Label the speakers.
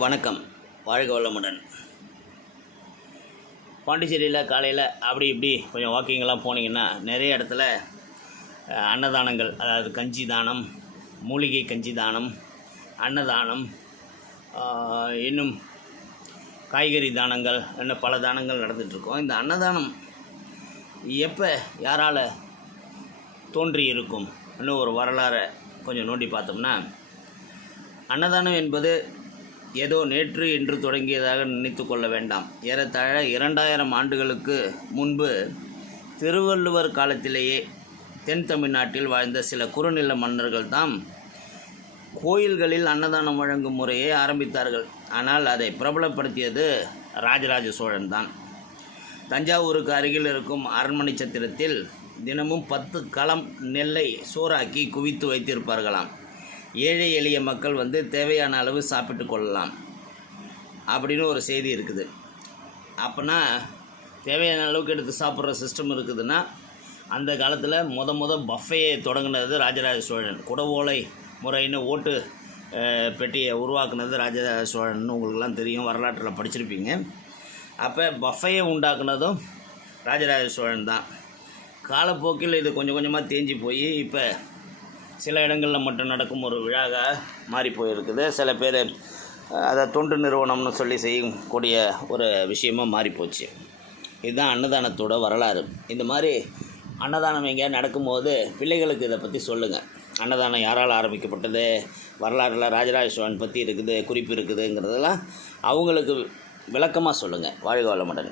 Speaker 1: வணக்கம். வாழ்க வளமுடன். பாண்டிச்சேரியில் காலையில் அப்படி இப்படி கொஞ்சம் வாக்கிங்கெல்லாம் போனீங்கன்னா நிறைய இடத்துல அன்னதானங்கள் அதாவது கஞ்சி தானம் மூலிகை கஞ்சி தானம் அன்னதானம் இன்னும் காய்கறி தானங்கள் இன்னும் பல தானங்கள் நடந்துகிட்ருக்கோம் இந்த அன்னதானம் எப்போ யாரால் தோன்றி இருக்கும் இன்னும் ஒரு வரலாறை கொஞ்சம் நோண்டி பார்த்தோம்னா அன்னதானம் என்பது ஏதோ நேற்று இன்று தொடங்கியதாக நினைத்து கொள்ள வேண்டாம். ஏறத்தாழ இரண்டாயிரம் ஆண்டுகளுக்கு முன்பு திருவள்ளுவர் காலத்திலேயே தென் தமிழ்நாட்டில் வாழ்ந்த சில குறுநில மன்னர்கள் தாம் கோயில்களில் அன்னதானம் வழங்கும் முறையை ஆரம்பித்தார்கள். ஆனால் அதை பிரபலப்படுத்தியது ராஜராஜ சோழன் தான். தஞ்சாவூருக்கு அருகில் இருக்கும் அரண்மனை சத்திரத்தில் தினமும் பத்து களம் நெல்லை சோறாக்கி குவித்து வைத்திருப்பார்களாம். ஏழை எளிய மக்கள் வந்து தேவையான அளவு சாப்பிட்டு கொள்ளலாம் அப்படின்னு ஒரு செய்தி இருக்குது. அப்போனா தேவையான அளவுக்கு எடுத்து சாப்பிட்ற சிஸ்டம் இருக்குதுன்னா அந்த காலத்தில் முத முத பஃபையை தொடங்கினது ராஜராஜ சோழன். குடவோலை முறைன்னு ஓட்டு பெட்டியை உருவாக்குனது ராஜராஜ சோழன் உங்களுக்கெல்லாம் தெரியும் வரலாற்றில் படிச்சிருப்பீங்க. அப்போ பஃபையை உண்டாக்குனதும் ராஜராஜ சோழன் தான். காலப்போக்கில் இது கொஞ்சம் கொஞ்சமாக தேஞ்சு போய் இப்போ சில இடங்களில் மட்டும் நடக்கும் ஒரு விழாக மாறி போயிருக்குது. சில பேர் அதை தொண்டு நிறுவனம்னு சொல்லி செய்யக்கூடிய ஒரு விஷயமாக மாறிப்போச்சு இதுதான் அன்னதானத்தோட வரலாறு. இந்த மாதிரி அன்னதானம் எங்கேயா நடக்கும்போது பிள்ளைகளுக்கு இதை பற்றி சொல்லுங்கள் அன்னதானம் யாரால் ஆரம்பிக்கப்பட்டது? வரலாறில் ராஜராஜ சோழன் பற்றி இருக்குது குறிப்பு இருக்குதுங்கிறதெல்லாம் அவங்களுக்கு விளக்கமாக சொல்லுங்கள் வாழ்க வளமுடன்.